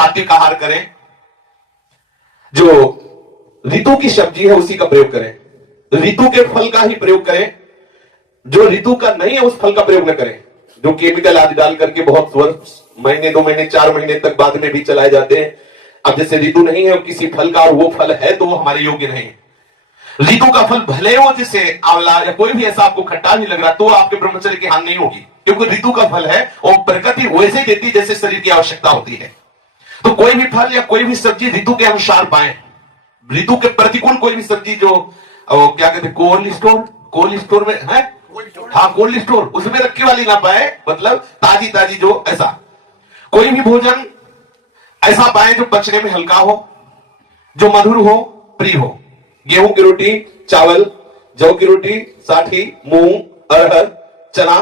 सात्विक आहार करें, जो ऋतु की सब्जी है उसी का प्रयोग करें, ऋतु के फल का ही प्रयोग करें, जो ऋतु का नहीं है उस फल का प्रयोग न करें, जो केमिकल आदि डाल करके बहुत वर्ष, महीने 2 महीने 4 महीने तक बाद में भी चलाए जाते हैं। अब जैसे ऋतु नहीं है किसी फल का और वो फल है तो वो हमारे योग्य नहीं। ऋतु का फल भले हो, जैसे आंवला या कोई भी ऐसा आपको खट्टा नहीं लग रहा, तो आपके ब्रह्मचर्य की हानि नहीं होगी, क्योंकि ऋतु का फल है और प्रकृति वैसे देती जैसे शरीर की आवश्यकता होती है। तो कोई भी फल या कोई भी सब्जी ऋतु के अनुसार पाए, ऋतु के प्रतिकूल कोई भी सब्जी जो क्या कहते हैं कोल्ड स्टोर में है, हाँ कोल्ड स्टोर, उसमें रखी वाली ना पाए, मतलब ताजी ताजी जो ऐसा कोई भी भोजन ऐसा पाए जो पचने में हल्का हो, जो मधुर हो, प्रिय हो। गेहूं की रोटी, चावल, जौ की रोटी, साठी, मूंग, अरहर, चना,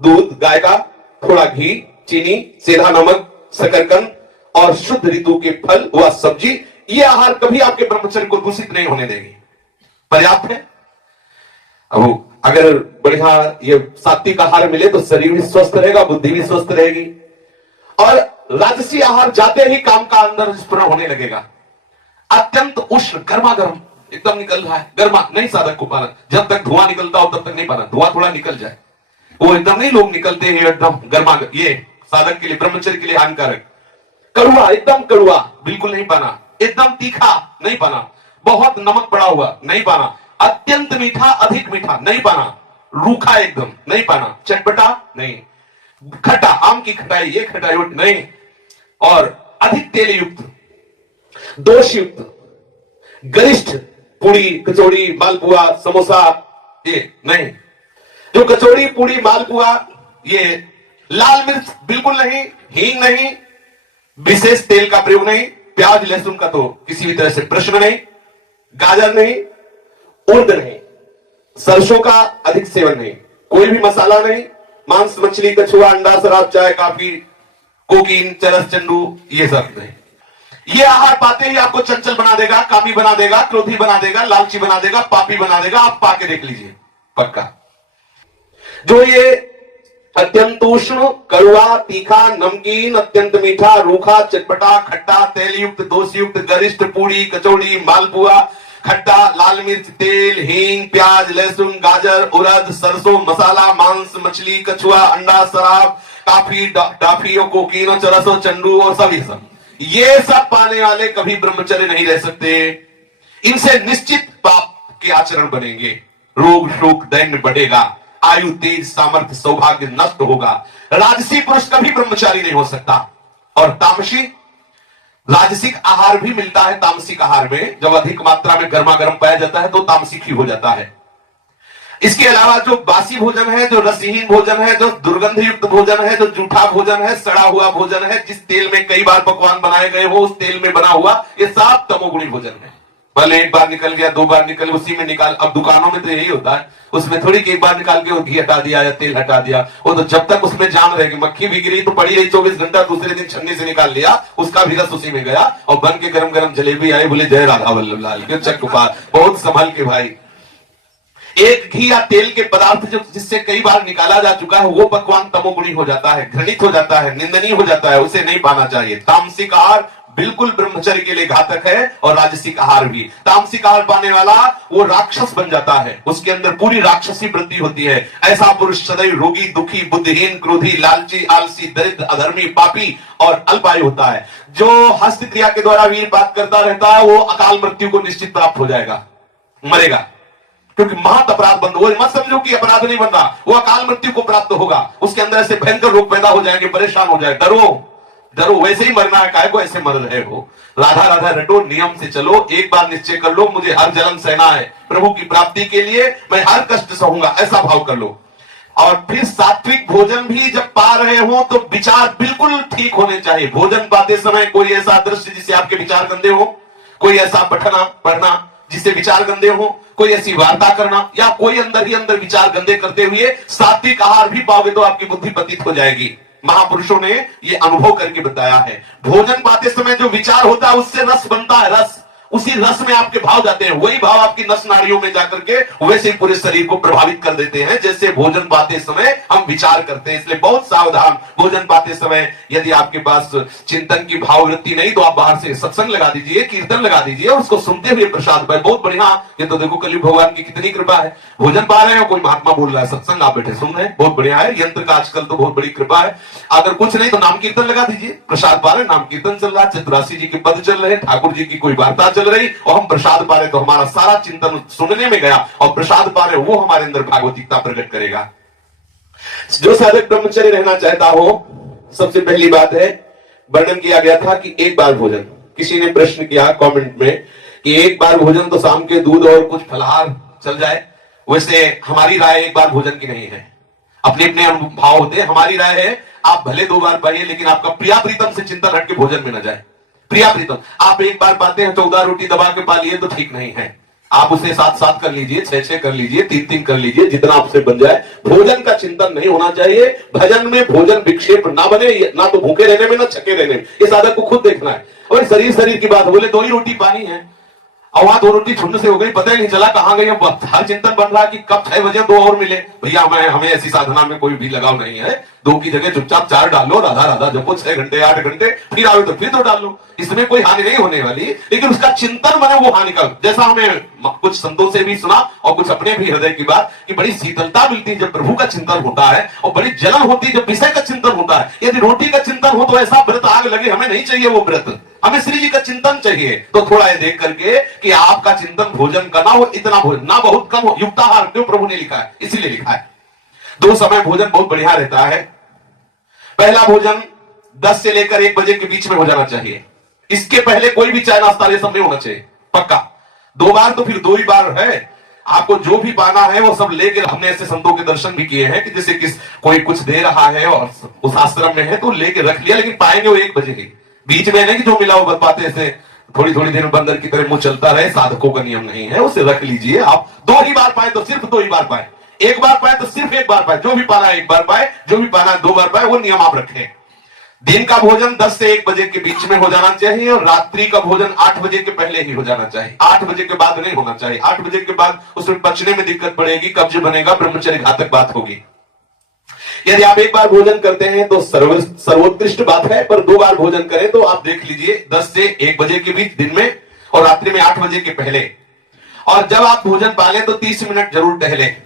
दूध गाय का, थोड़ा घी, चीनी, सेंधा नमक, शकरकंद और शुद्ध ऋतु के फल व सब्जी, ये आहार कभी आपके ब्रह्मचर्य को दूषित नहीं होने देगी, पर्याप्त है। अब अगर बढ़िया ये सात्विक आहार मिले तो शरीर भी स्वस्थ रहेगा, बुद्धि भी स्वस्थ रहेगी, और राजसी आहार जाते ही काम का अंदर स्फुरण होने लगेगा। अत्यंत उष्ण गर्मागर्म एकदम निकल रहा है, गर्मा नहीं साधक को पाना, जब तक धुआं निकलता हो तब तक नहीं पाना, धुआं थोड़ा निकल जाए, वो एकदम नहीं लोग निकलते हैं एकदम गर्मा, ये साधक के लिए ब्रह्मचर्य के लिए हानिकारक। कड़ुआ, एकदम कड़ुआ बिल्कुल नहीं पाना, एकदम तीखा नहीं पाना, बहुत नमक पड़ा हुआ नहीं पाना, अत्यंत मीठा अधिक मीठा नहीं पाना, रूखा एकदम नहीं पाना, चटपटा नहीं, खट्टा आम की खटाई ये खटाई नहीं, और अधिक तेल युक्त, दोष युक्त, गरिष्ठ पूड़ी कचौड़ी मालपुआ समोसा ये नहीं, जो कचौड़ी पूड़ी मालपुआ ये लाल मिर्च बिल्कुल नहीं, हींग नहीं, विशेष तेल का प्रयोग नहीं, प्याज लहसुन का तो किसी भी तरह से प्रश्न नहीं, गाजर नहीं, उर्द नहीं, सरसों का अधिक सेवन नहीं, कोई भी मसाला नहीं, मांस मछली कछुआ अंडा शराब चाय कॉफी कोकीन चरस चंडू ये सब नहीं। ये आहार पाते ही आपको चंचल बना देगा, कामी बना देगा, क्रोधी बना देगा, लालची बना देगा, पापी बना देगा, आप पाके देख लीजिए पक्का। जो ये अत्यंत उष्ण कड़वा तीखा नमकीन अत्यंत मीठा रूखा चटपटा खट्टा तेल युक्त दोष युक्त गरिष्ठ पूड़ी कचौड़ी मालपुआ खट्टा लाल मिर्च तेल हींग प्याज लहसुन गाजर उड़द सरसों मसाला मांस मछली कछुआ अंडा शराब काफी डाफी और कोकीन और चरस और चंडू और सब ये सब पाने वाले कभी ब्रह्मचर्य नहीं रह सकते। इनसे निश्चित पाप के आचरण बनेंगे, रोग शोक दैन्य बढ़ेगा, आयु तेज सामर्थ्य सौभाग्य नष्ट होगा। राजसी पुरुष कभी ब्रह्मचारी नहीं हो सकता। और तामसी राजसिक आहार भी मिलता है, तामसिक आहार में जब अधिक मात्रा में गर्मा गर्म पाया जाता है तो तामसिक ही हो जाता है। इसके अलावा जो बासी भोजन है, जो रसहीन भोजन है, जो दुर्गंध युक्त भोजन है, जो जूठा भोजन है, सड़ा हुआ भोजन है, जिस तेल में कई बार पकवान बनाए गए हो उस तेल में बना हुआ, ये सब तमोगुणी भोजन है। भले एक बार निकल गया 2 बार निकल उसी में निकाल, अब दुकानों में तो यही होता है, उसमें थोड़ी कि एक बार निकाल के घी हटा दिया या तेल हटा दिया, वो तो जब तक उसमें जान रहेगी, मक्खी भी गिरी तो पड़ी रही 24 घंटा, दूसरे दिन छन्नी से निकाल लिया, उसका भी रस उसी में गया और बन के गरम गरम जलेबी आई, बोले जय राधा वल्लभ लाल के चक बहुत संभल के भाई। एक घी या तेल के पदार्थ जो जिससे कई बार निकाला जा चुका है वो पकवान तमोगुणी हो जाता है, घृणित हो जाता है, निंदनीय हो जाता है, उसे नहीं पाना चाहिए। तामसिक आहार बिल्कुल ब्रह्मचर्य के लिए घातक है और राजसिक आहार भी। तामसिक आहार पाने वाला वो राक्षस बन जाता है, उसके अंदर पूरी राक्षसी वृत्ति होती है। ऐसा पुरुष सदैव रोगी दुखी बुद्धिहीन क्रोधी लालची आलसी दरिद्र अधर्मी पापी और अल्पायु होता है। जो हस्त क्रिया के द्वारा वीरपात करता रहता है वो अकाल मृत्यु को निश्चित प्राप्त हो जाएगा, मरेगा, क्योंकि महत अपराध बंद। वो मत समझो कि अपराध नहीं बन रहा, वो अकाल मृत्यु को प्राप्त होगा, उसके अंदर ऐसे भयंकर रोग पैदा हो जाएंगे, परेशान हो जाए। डरो वैसे ही मरना है, काय को ऐसे मर रहे हो। राधा राधा रटो, नियम से चलो, एक बार निश्चय कर लो मुझे हर जन्म सहना है, प्रभु की प्राप्ति के लिए मैं हर कष्ट सहूंगा, ऐसा भाव कर लो। और फिर सात्विक भोजन भी जब पा रहे हो तो विचार बिल्कुल ठीक होने चाहिए। भोजन पाते समय कोई ऐसा दृश्य जिससे आपके विचार गंदे हो, कोई ऐसा पढ़ना जिससे विचार गंदे हो, कोई ऐसी वार्ता करना या कोई अंदर ही अंदर विचार गंदे करते हुए सात्विक आहार भी पाओगे तो आपकी बुद्धि पतित हो जाएगी। महापुरुषों ने ये अनुभव करके बताया है। भोजन पाते समय जो विचार होता है उससे रस बनता है, रस। उसी रस में आपके भाव जाते हैं, वही भाव आपकी नस नाड़ियों में जाकर के वैसे ही पूरे शरीर को प्रभावित कर देते हैं जैसे भोजन पाते समय हम विचार करते हैं। इसलिए बहुत सावधान, भोजन पाते समय यदि आपके पास चिंतन की भाववृत्ति नहीं तो आप बाहर से सत्संग लगा दीजिए, कीर्तन लगा दीजिए और उसको सुनते हुए प्रसाद पाए, बहुत बढ़िया। ये तो देखो कलयुग भगवान की कितनी कृपा है, भोजन पा रहे हैं, कोई महात्मा बोल रहा है, सत्संग आप बैठे सुन रहे हैं, बहुत बढ़िया है। यंत्र का आजकल तो बहुत बड़ी कृपा है। अगर कुछ नहीं तो नाम कीर्तन लगा दीजिए, प्रसाद पा रहे, नाम कीर्तन चल रहा, चतुरासी जी के पद चल रहे, ठाकुर जी की कोई वार्ता चल रही और हम प्रसाद पा रहे, तो हमारा सारा चिंतन सुनने में गया और प्रसाद पा रहे, वो हमारे अंदर भागवतिकता प्रकट करेगा। जो साधक ब्रह्मचर्य रहना चाहता हो, सबसे पहली बात है, वर्णन किया गया था कि एक बार भोजन, किसी ने प्रश्न किया कमेंट में कि एक बार भोजन तो शाम के दूध और कुछ फलाहार चल जाए। वैसे हमारी राय एक बार भोजन की नहीं है, अपने अपने अनुभव होते हैं। हमारी राय है आप भले 2 बार पाइए लेकिन आपका प्रिया प्रीतम से चिंतन हट के भोजन में न जाए। प्रिया प्रीतम आप एक बार पाते हैं, 14 रोटी दबा के पा लिए तो ठीक नहीं है, आप उसे 7-7 कर लीजिए, 6-6 कर लीजिए, 3-3 कर लीजिए, जितना आपसे बन जाए। भोजन का चिंतन नहीं होना चाहिए, भजन में भोजन विक्षेप ना बने, ना तो भूखे रहने में ना छके रहने में, ये साधक को खुद देखना है। और शरीर की बात, बोले 2 ही रोटी पानी है और वहां 2 रोटी छुंड से हो गई, पता ही नहीं चला कहां गई। अब हर चिंतन बन रहा कि कब 6 बजे 2 और मिले। भैया हमें ऐसी साधना में कोई भी लगाव नहीं है, 2 की जगह चुपचाप 4 डालो, राधा राधा जपो 6 घंटे 8 घंटे, फिर आओ तो फिर 2 डालो, इसमें कोई हानि नहीं होने वाली। लेकिन उसका चिंतन बने वो हानि का, जैसा हमें कुछ संतों से भी सुना और कुछ अपने भी हृदय की बात कि बड़ी शीतलता मिलती है जब प्रभु का चिंतन होता है और बड़ी जलन होती है जब विषय का चिंतन होता है। यदि रोटी का चिंतन हो तो ऐसा व्रत आग लगे, हमें नहीं चाहिए वो व्रत, हमें श्री जी का चिंतन चाहिए। तो थोड़ा ये देख करके कि आपका चिंतन भोजन का ना हो, इतना भोजन ना बहुत कम हो, युक्ताहार क्यों प्रभु ने लिखा है, इसीलिए लिखा है। 2 समय भोजन बहुत बढ़िया रहता है। पहला भोजन 10 से लेकर 1 बजे के बीच में हो जाना चाहिए, इसके पहले कोई भी चाय नाश्ता ये सब नहीं होना चाहिए, पक्का। 2 बार तो फिर 2 ही बार है, आपको जो भी पाना है वो सब लेकर, हमने ऐसे संतों के दर्शन भी किए हैं कि जैसे कोई कुछ दे रहा है और उस आश्रम में है तो लेके रख लिया, लेकिन पाएंगे वो 1 बजे ही, बीच में नहीं कि जो मिला वो बताते ऐसे थोड़ी थोड़ी देर बंदर की तरह मुंह चलता रहे, साधकों का नियम नहीं है, उसे रख लीजिए। आप 2 ही बार पाए तो सिर्फ 2 ही बार पाए, 1 बार पाए तो सिर्फ 1 बार पाए, जो भी पाना है 1 बार पाए, जो भी पाना है 2 बार पाए, वो नियम आप रखें। दिन का भोजन 10 से 1 बजे के बीच में हो जाना चाहिए और रात्रि का भोजन 8 बजे के पहले ही हो जाना चाहिए, 8 बजे के बाद नहीं होना चाहिए। 8 बजे के बाद उसमें पचने में दिक्कत पड़ेगी, कब्ज बनेगा, ब्रह्मचर्य घातक बात होगी। यदि आप 1 बार भोजन करते हैं तो सर्वोत्कृष्ट बात है, पर 2 बार भोजन करें तो आप देख लीजिए 10 से 1 बजे के बीच दिन में और रात्रि में 8 बजे के पहले। और जब आप भोजन पालें तो 30 मिनट जरूर टहलें,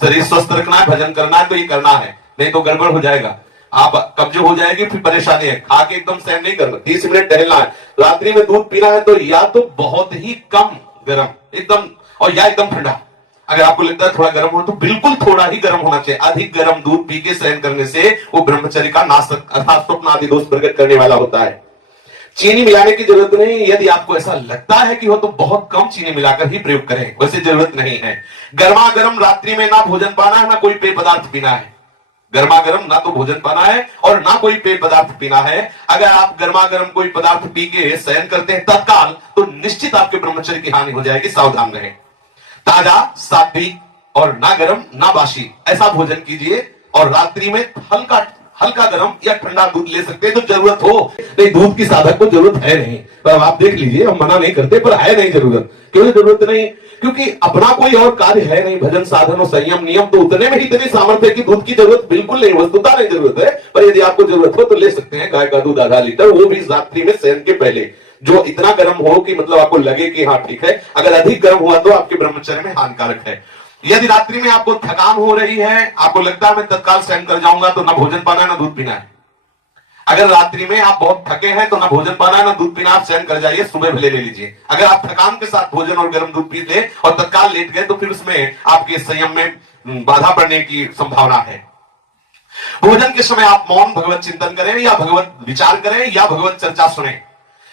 शरीर स्वस्थ रखना है, भजन करना है तो ये करना है, नहीं तो गड़बड़ हो जाएगा, आप कब्ज हो जाएगी, फिर परेशानी है। खा के एकदम सहन नहीं करना, 30 मिनट टहलना है। रात्रि में दूध पीना है तो या तो बहुत ही कम गर्म एकदम और या एकदम ठंडा। अगर आपको लगता है थोड़ा गर्म हो तो बिल्कुल थोड़ा ही गर्म होना चाहिए। अधिक गर्म दूध पी के सहन करने से वो ब्रह्मचर्य का नाशक अर्थात स्वप्न आदि दोष प्रकट करने वाला होता है। चीनी मिलाने की जरूरत नहीं, यदि आपको ऐसा लगता है कि हो तो बहुत कम चीनी मिलाकर ही प्रयोग करें, वैसे जरूरत नहीं है। गर्मा गर्म रात्रि में ना भोजन पाना है ना कोई पेय पदार्थ पीना है, गर्मा गर्म ना तो भोजन पाना है और ना कोई पेय पदार्थ पीना है। अगर आप गर्मा गर्म कोई पदार्थ पी के शयन करते हैं तत्काल तो निश्चित आपके ब्रह्मचर्य की हानि हो जाएगी, सावधान रहें। ताजा सात्विक और ना गर्म ना बासी ऐसा भोजन कीजिए और रात्रि में हल्का गर्म या ठंडा दूध ले सकते हैं तो जरूरत हो, नहीं दूध की साधक को जरूरत है नहीं, पर आप देख लीजिए, हम मना नहीं करते पर है नहीं जरूरत। क्यों जरूरत नहीं? क्योंकि अपना कोई और कार्य है नहीं, भजन साधन और संयम नियम तो उतने में ही इतनी सामर्थ्य है कि दूध की जरूरत बिल्कुल नहीं, वस्तुता नहीं जरूरत है। पर यदि आपको जरूरत हो तो ले सकते हैं गाय का दूध आधा लीटर, वो भी रात्रि में शयन के पहले, जो इतना गर्म हो कि मतलब आपको लगे कि हाँ ठीक है। अगर अधिक गर्म हुआ तो आपके ब्रह्मचर्य में हानिकारक है। यदि रात्रि में आपको थकान हो रही है, आपको लगता है मैं तत्काल शयन कर जाऊंगा, तो ना भोजन पाना है ना दूध पीना है। अगर रात्रि में आप बहुत थके हैं तो ना भोजन पाना है ना दूध पीना, आप शयन कर जाइए, सुबह भले ले लीजिए। अगर आप थकान के साथ भोजन और गर्म दूध पी ले और तत्काल लेट गए तो फिर उसमें आपके संयम में बाधा पड़ने की संभावना है। भोजन के समय आप मौन भगवत चिंतन करें या भगवत विचार करें या भगवत चर्चा सुने।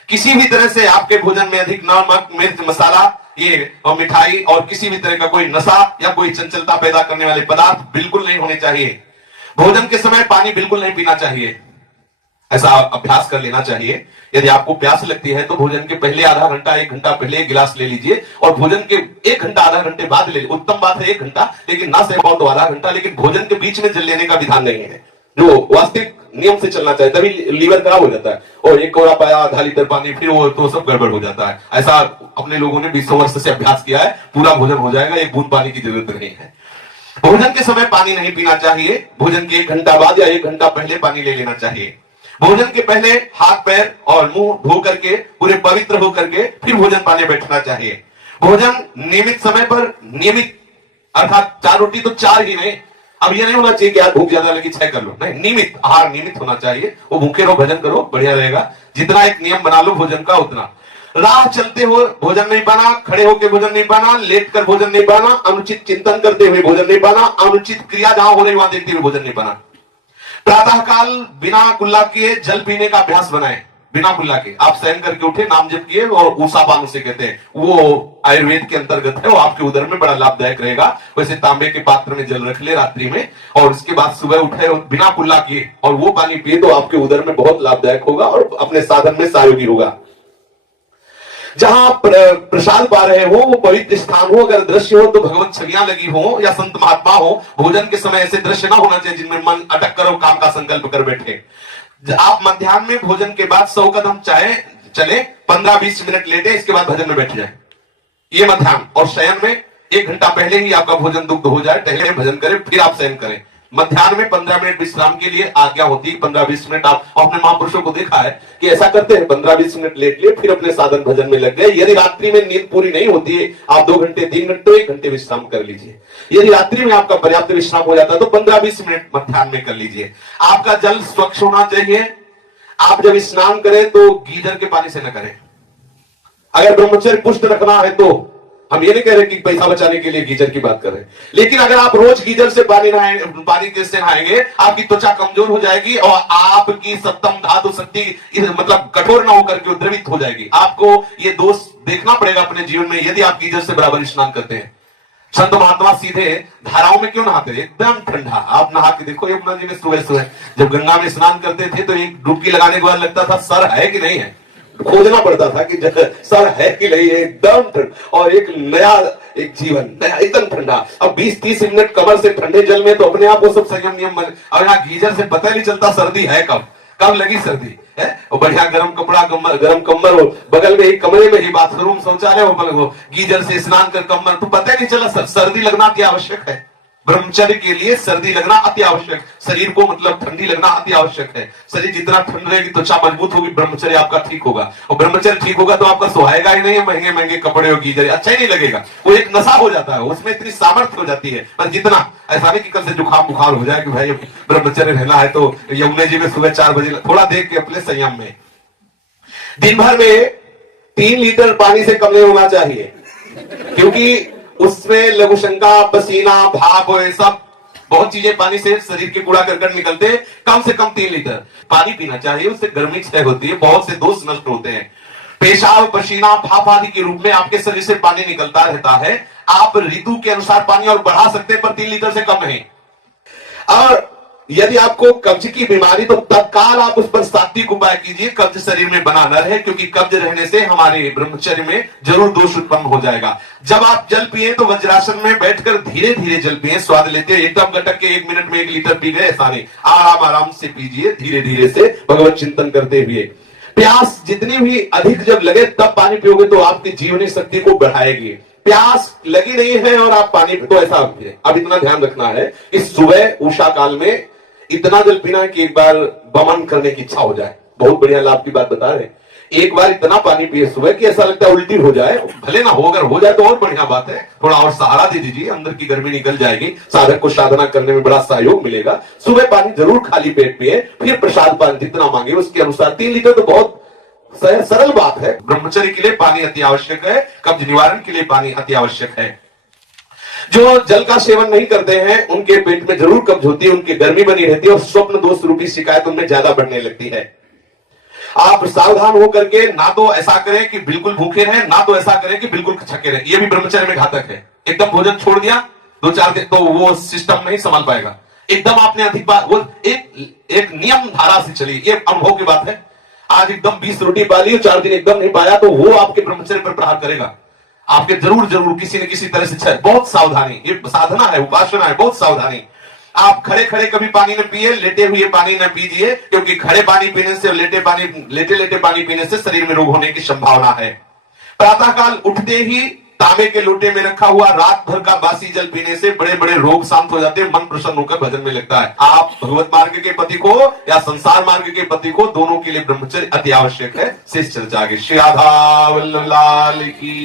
किसी भी तरह से आपके भोजन में अधिक नमक मिर्च मसाला ये और मिठाई और किसी भी तरह का कोई नशा या कोई चंचलता पैदा करने वाले पदार्थ बिल्कुल नहीं होने चाहिए। भोजन के समय पानी बिल्कुल नहीं पीना चाहिए, ऐसा अभ्यास कर लेना चाहिए। यदि आपको प्यास लगती है तो भोजन के पहले आधा घंटा 1 घंटा पहले 1 गिलास ले लीजिए और भोजन के 1 घंटा आधा घंटे बाद ले लीजिए। उत्तम बात है 1 घंटा, लेकिन ना से बहुत तो आधा घंटा, लेकिन भोजन के बीच में जल लेने का विधान नहीं है। जो वास्तविक नियम से चलना चाहिए, तभी लीवर खराब हो जाता है। और एक कोरा पाया आधा लीटर पानी, फिर वो तो सब गड़बड़ हो जाता है। ऐसा अपने लोगों ने 20 वर्ष से अभ्यास किया है, पूरा भोजन हो जाएगा, एक बूंद पानी की जरूरत नहीं है। भोजन के समय पानी नहीं पीना चाहिए। भोजन के 1 घंटा बाद या 1 घंटा पहले पानी ले लेना चाहिए। भोजन के पहले हाथ पैर और मुंह धो करके पूरे पवित्र हो करके फिर भोजन पाने बैठना चाहिए। भोजन नियमित समय पर, नियमित अर्थात 4 रोटी तो 4 ही नहीं। अब ये नहीं होना चाहिए कि यार भूख ज्यादा लगी 6 कर लो, नहीं, नियमित आहार नियमित होना चाहिए। वो भूखे रहो, भजन करो, बढ़िया रहेगा। जितना एक नियम बना लो भोजन का उतना। राह चलते हुए भोजन नहीं पाना, खड़े होकर भोजन नहीं पाना, लेट कर भोजन नहीं पाना, अनुचित चिंतन करते हुए भोजन नहीं पाना, अनुचित क्रिया जहां हो रही वहां देखते हुए भोजन नहीं पाना। प्रातः काल बिना कुल्ला किए जल पीने का अभ्यास बनाए। बिना कुल्ला के आप सहन करके उठे, नाम जप किए, और ऊषा पान उसे कहते हैं, वो आयुर्वेद के अंतर्गत है, वो आपके उदर में बड़ा लाभदायक रहेगा। वैसे तांबे के पात्र में जल रख ले रात्रि में, और उसके बाद सुबह उठे और बिना कुल्ला किए और वो पानी पिए तो आपके उदर में बहुत लाभदायक होगा और अपने साधन में सहयोगी होगा। जहां प्रसाद पा रहे हो वो पवित्र स्थान हो, अगर दृश्य हो तो भगवत छवियां लगी हो या संत महात्मा हो। भोजन के समय ऐसे दृश्य ना होना चाहिए जिनमें मन अटक करो काम का संकल्प कर बैठे। आप मध्याह्न में भोजन के बाद 100 कदम चाहे चले, 15-20 मिनट लेटे, इसके बाद भजन में बैठ जाए। ये मध्याह्न। और शयन में 1 घंटा पहले ही आपका भोजन दुग्ध हो जाए, टहले भजन करें, फिर आप शयन करें। मध्याह्न में 15 मिनट विश्राम के लिए आज्ञा होती है। 15-20 मिनट आप अपने महापुरुषों को देखा है कि ऐसा करते हैं, 15-20 मिनट लेट लिए, फिर अपने साधन भजन में लग गए। यदि रात्रि में नींद पूरी नहीं होती है, आप 2 घंटे 3 घंटे तो 1 घंटे विश्राम कर लीजिए। यदि रात्रि में आपका पर्याप्त विश्राम हो जाता है तो 15-20 मिनट मध्याह्न में कर लीजिए। आपका जल स्वच्छ होना चाहिए। आप जब स्नान करें तो गीजर के पानी से न करें। अगर ब्रह्मचर्य पुष्ट रखना है तो, हम ये नहीं कह रहे कि पैसा बचाने के लिए गीजर की बात कर रहे हैं, लेकिन अगर आप रोज गीजर से पानी से नहाएंगे, आपकी त्वचा कमजोर हो जाएगी और आपकी सप्तम धातु शक्ति मतलब कठोर न होकर के द्रवित हो जाएगी। आपको ये दोष देखना पड़ेगा अपने जीवन में यदि आप गीजर से बराबर स्नान करते हैं। संत महात्मा सीधे धाराओं में क्यों नहाते हैं? एकदम ठंडा। आप नहा के देखो यमुना जी में सुबह सुबह जब गंगा में स्नान करते थे तो एक डुबकी लगाने के बाद लगता था सर है कि नहीं है, खोजना पड़ता था कि सर है कि नहीं है। एकदम ठंड और एक नया एक जीवन नया एकदम ठंडा। अब 20-30 मिनट कमर से ठंडे जल में तो अपने आप को सब संयम नियम बने। और यहाँ गीजर से पता नहीं चलता सर्दी है कब लगी सर्दी है। और बढ़िया गर्म कपड़ा, गर्म कंबल हो, बगल में ही कमरे में ही बाथरूम शौचालय हो, गीजर से स्नान कर कंबल, तो पता ही नहीं चला सर्दी लगना अति आवश्यक है। ब्रह्मचर्य के लिए सर्दी लगना अति आवश्यक, शरीर को मतलब ठंडी लगना अति आवश्यक है। शरीर जितना ठंड रहेगी त्वचा मजबूत होगी, ब्रह्मचर्य आपका ठीक होगा। और ब्रह्मचर्य ठीक होगा तो आपका सुहाएगा ही नहीं है, महंगे महंगे कपड़े और गीजर अच्छा ही नहीं लगेगा। वो एक नशा हो जाता है, उसमें इतनी सामर्थ्य हो जाती है। पर जितना ऐसा नहीं कि कल से जुकाम बुखार हो जाए कि भाई ब्रह्मचर्य रहना है तो यमुना जी में सुबह 4 बजे, थोड़ा देख के अपने संयम में। दिन भर में 3 लीटर पानी से कम नहीं होना चाहिए, क्योंकि उसमें लघु शंका, पसीना, भाप, ये सब बहुत चीजें पानी से शरीर के कूड़ा करकट निकलते हैं। कम से कम 3 लीटर पानी पीना चाहिए, उससे गर्मी क्षय होती है, बहुत से दोष नष्ट होते हैं। पेशाब, पसीना, भाप आदि के रूप में आपके शरीर से पानी निकलता रहता है। आप ऋतु के अनुसार पानी और बढ़ा सकते हैं, पर 3 लीटर से कम नहीं। और यदि आपको कब्ज की बीमारी तो तत्काल आप उस पर सात्विक उपाय कीजिए, कब्ज शरीर में बना न रहे, क्योंकि कब्ज रहने से हमारे ब्रह्मचर्य में जरूर दोष उत्पन्न हो जाएगा। जब आप जल पिए तो वज्रासन में बैठकर धीरे धीरे जल पिए, स्वाद लेते हैं। एकदम गटक के 1 मिनट में 1 लीटर पी गए ऐसा नहीं, आराम आराम से पीजिए, धीरे धीरे से भगवत चिंतन करते हुए। प्यास जितनी भी अधिक जब लगे तब पानी पियोगे तो आपकी जीवनी शक्ति को बढ़ाएगी। प्यास लगी नहीं है और आप पानी तो ऐसा, अब इतना ध्यान रखना है कि सुबह उषा काल में इतना जल पीना है कि एक बार बमन करने की इच्छा हो जाए। बहुत बढ़िया लाभ की बात बता रहे हैं। एक बार इतना पानी पिए सुबह कि ऐसा लगता है उल्टी हो जाए, भले ना हो, अगर हो जाए तो और बढ़िया बात है। थोड़ा और सहारा दे दीजिए, अंदर की गर्मी निकल जाएगी, साधक को साधना करने में बड़ा सहयोग मिलेगा। सुबह पानी जरूर खाली पेट पिए, फिर प्रसाद पान जितना मांगे उसके अनुसार। 3 लीटर तो बहुत सरल बात है। ब्रह्मचर्य के लिए पानी अति आवश्यक है, कब्ज निवारण के लिए पानी अति आवश्यक है। जो जल का सेवन नहीं करते हैं उनके पेट में जरूर कब्ज होती है, उनकी गर्मी बनी रहती है और स्वप्न दोष रूपी शिकायत उनमें ज्यादा बढ़ने लगती है। आप सावधान होकर के ना तो ऐसा करें कि बिल्कुल भूखे रहें, ना तो ऐसा करें कि बिल्कुल छके रहें। यह भी ब्रह्मचर्य में घातक है। एकदम भोजन छोड़ दिया 2-4 दिन तो वो सिस्टम नहीं संभाल पाएगा। एकदम आपने अधिक बार वो एक नियम धारा से चली, ये अनुभव की बात है। आज एकदम 20 रोटी पा ली, 4 दिन एकदम नहीं पाया तो वो आपके ब्रह्मचर्य पर प्रहार करेगा। आपके जरूर किसी न किसी तरह से बहुत सावधानी, ये साधना है, उपासना है, बहुत सावधानी। आप खड़े खड़े कभी पानी न पिए, लेटे हुए पानी न पीजिए, क्योंकि खड़े पानी पीने से और लेटे लेटे पानी पीने से शरीर में रोग होने की संभावना है। प्रातःकाल उठते ही तांबे के लोटे में रखा हुआ रात भर का बासी जल पीने से बड़े बड़े रोग शांत हो जाते हैं, मन प्रसन्न होकर भजन में लगता है। आप भगवत मार्ग के पति को या संसार मार्ग के पति को, दोनों के लिए ब्रह्मचर्य अति आवश्यक है। शेष चर्चा आगे। श्री राधा वल्लभ लाल की।